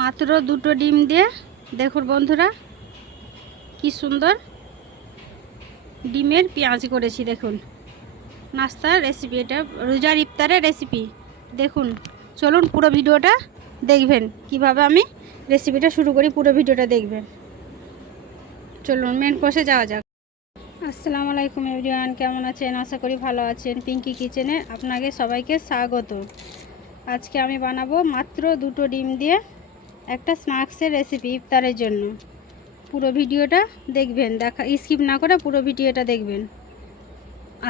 মাত্র দুটো ডিম দিয়ে দেখুন বন্ধুরা কি সুন্দর ডিমের পেঁয়াজ করেছি। দেখুন নাস্তার রেসিপি, এটা রোজার ইফতারের রেসিপি। দেখুন চলুন পুরো ভিডিওটা দেখবেন কিভাবে আমি রেসিপিটা শুরু করি, পুরো ভিডিওটা দেখবেন। চলুন মেন কোর্সে যাওয়া যাক। আসসালামু আলাইকুম এভরিওয়ান, কেমন আছেন? আশা করি ভালো আছেন। পিঙ্কি কিচেনে আপনাকে সবাইকে স্বাগত। আজকে আমি বানাবো মাত্র দুটো ডিম দিয়ে একটা স্ন্যাক্সের রেসিপি ইফতারের জন্য। পুরো ভিডিওটা দেখবেন, স্কিপ না করে পুরো ভিডিওটা দেখবেন।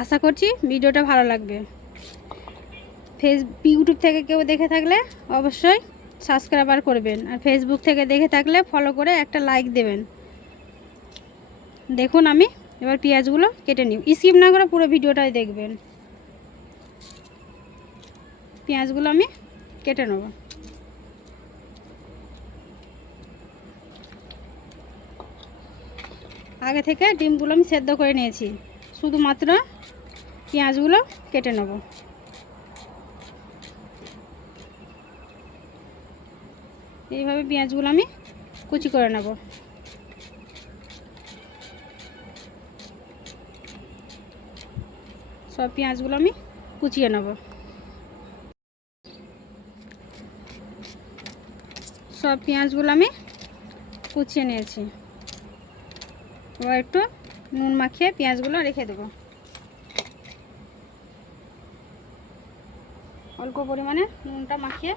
আশা করছি ভিডিওটা ভালো লাগবে। ইউটিউব থেকে কেউ দেখে থাকলে অবশ্যই সাবস্ক্রাইবার করবেন, আর ফেসবুক থেকে দেখে থাকলে ফলো করে একটা লাইক দেবেন। দেখুন আমি এবার পেঁয়াজগুলো কেটে নিই, স্কিপ না করে পুরো ভিডিওটাই দেখবেন। পেঁয়াজগুলো আমি কেটে নেব। আগে থেকে ডিমগুলো আমি সেদ্ধ করে নিয়েছি, শুধুমাত্র পেঁয়াজগুলো কেটে নেব। এইভাবে পেঁয়াজগুলো আমি কুচি করে নেব। সব পেঁয়াজগুলো আমি কুচিয়ে নেব। সব পেঁয়াজগুলো আমি কুচিয়ে নিয়েছি। এবার একটু নুন মাখিয়ে পেঁয়াজগুলো রেখে দেবো। অল্প পরিমাণে নুনটা মাখিয়ে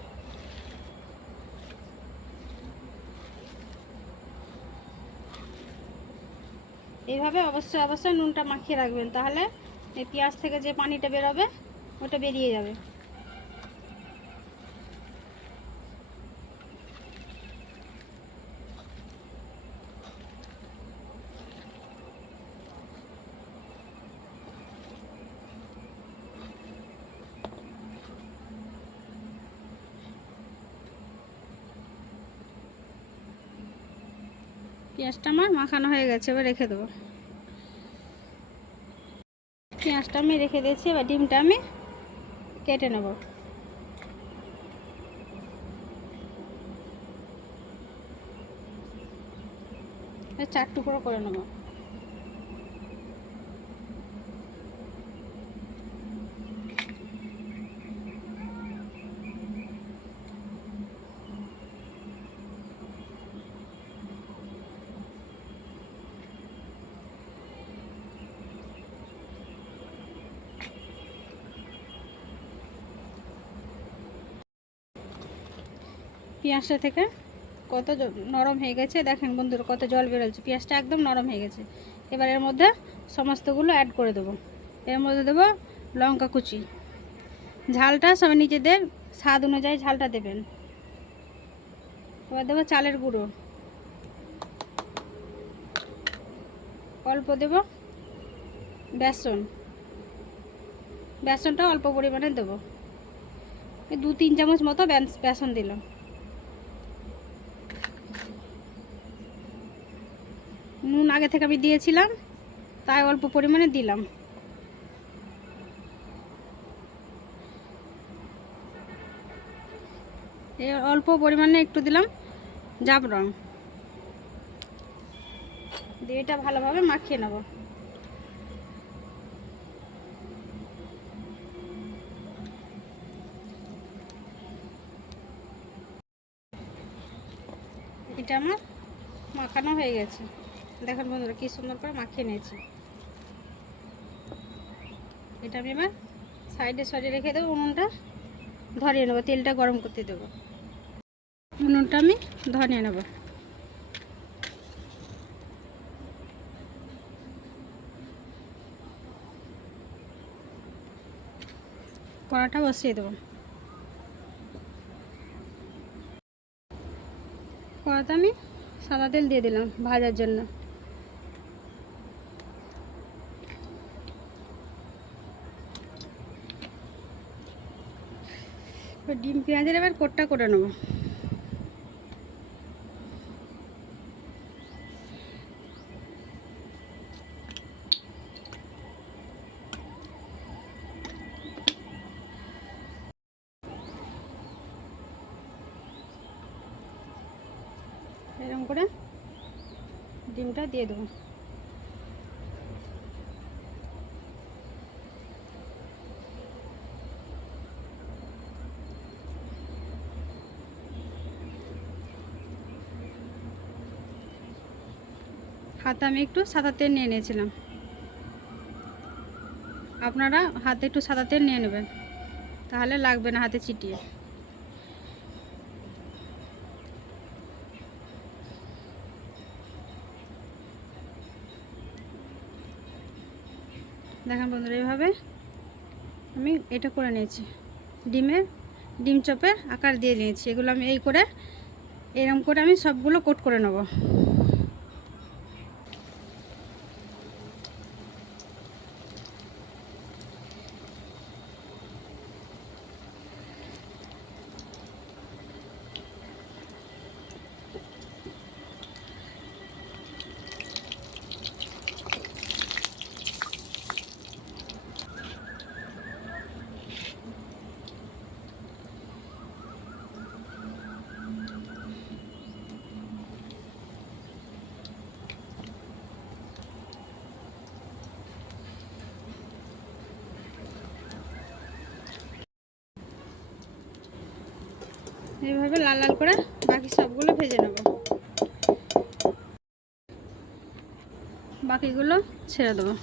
এইভাবে অবশ্যই নুনটা মাখিয়ে রাখবেন, তাহলে এই পেঁয়াজ থেকে যে পানিটা বেরোবে ওটা বেরিয়ে যাবে। পেঁয়াজটা আমার মাখানো হয়ে গেছে, এবার রেখে দেবো। পেঁয়াজটা আমি রেখে দিয়েছি, এবার ডিমটা আমি কেটে নেব। চার টুকরো করে নেব। পেঁয়াজটা থেকে কত নরম হয়ে গেছে দেখেন বন্ধুরা, কত জল বেরোচ্ছে। পেঁয়াজটা একদম নরম হয়ে গেছে। এবার এর মধ্যে সমস্তগুলো অ্যাড করে দেবো। এর মধ্যে দেবো লঙ্কা কুচি। ঝালটা সবাই নিজেদের স্বাদ অনুযায়ী ঝালটা দেবেন। এবার দেবো চালের গুঁড়ো, অল্প দেব বেসনটা অল্প পরিমাণে দেবো। 2-3 চামচ মতো বেসন দিলাম। নুন আগে থেকে আমি দিয়েছিলাম, তাই অল্প পরিমাণে দিলাম। অল্প পরিমাণে একটু দিলাম জাফরান দিয়ে এটা ভালোভাবে মাখিয়ে নেব। এটা আমার মাখানো হয়ে গেছে। দেখুন বন্ধুরা কি সুন্দর করে মাখিয়ে নিয়েছি। এটা আমি এবার সাইডে সরিয়ে রেখে দেবো। উনুনটা ধরিয়ে নেবো, তেলটা গরম করতে দেবো। উনুনটা আমি ধরিয়ে নেব। কড়াটা বসিয়ে দেবো। কড়াতে আমি সাদা তেল দিয়ে দিলাম ভাজার জন্য। ডিম পেঁয়াজের এবার কোটটা করে নেব। এরকম করে ডিমটা দিয়ে দেবো। হাতে আমি একটু সাদা তেল নিয়ে নিয়েছিলাম, আপনারা হাতে একটু সাদা তেল নিয়ে নেবেন, তাহলে লাগবে না হাতে চিটিয়ে। দেখেন বন্ধুরা, এইভাবে আমি এটা করে নিয়েছি, ডিম চপের আকার দিয়ে নিয়েছি। এগুলো আমি এরকম করে আমি সবগুলো কোট করে নেব। এইভাবে লাল লাল করে বাকি সবগুলো ভেজে নেব, বাকিগুলো ছেড়ে দেবো।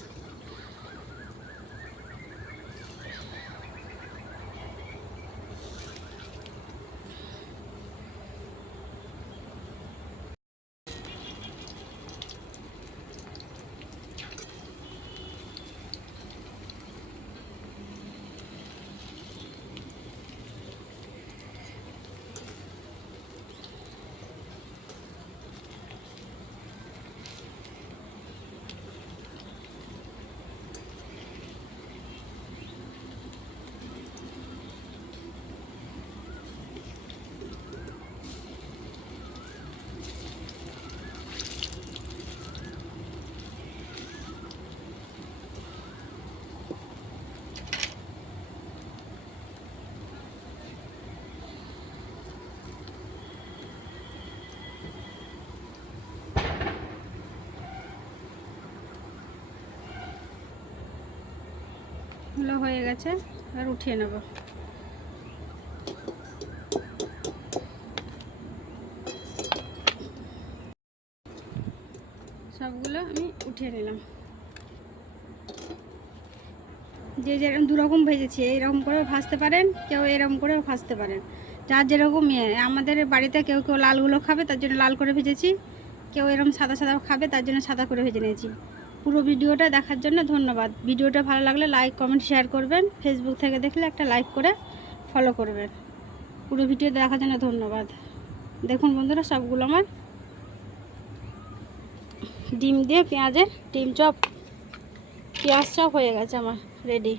এগুলো হয়ে গেছে, আর উঠিয়ে নেব। সবগুলো আমি উঠিয়ে নিলাম। যে যেরকম দুরকম ভেজেছি, এইরকম করে ভাজতে পারেন, কেউ এরকম করেও ভাজতে পারেন, যার যেরকম আমাদের বাড়িতে কেউ কেউ লালগুলো খাবে, তার জন্য লাল করে ভেজেছি, কেউ এরকম সাদা সাদা খাবে, তার জন্য সাদা করে ভেজে নিয়েছি। পুরো ভিডিওটা দেখার জন্য ধন্যবাদ। ভিডিওটা ভালো লাগলে লাইক কমেন্ট শেয়ার করবেন, ফেসবুক থেকে দেখলে একটা লাইক করে ফলো করবেন। পুরো ভিডিও দেখার জন্য ধন্যবাদ। দেখুন বন্ধুরা, সবগুলো আমার ডিম দিয়ে পেঁয়াজের ডিম চপ, পেঁয়াজ চপ হয়ে গেছে আমার রেডি।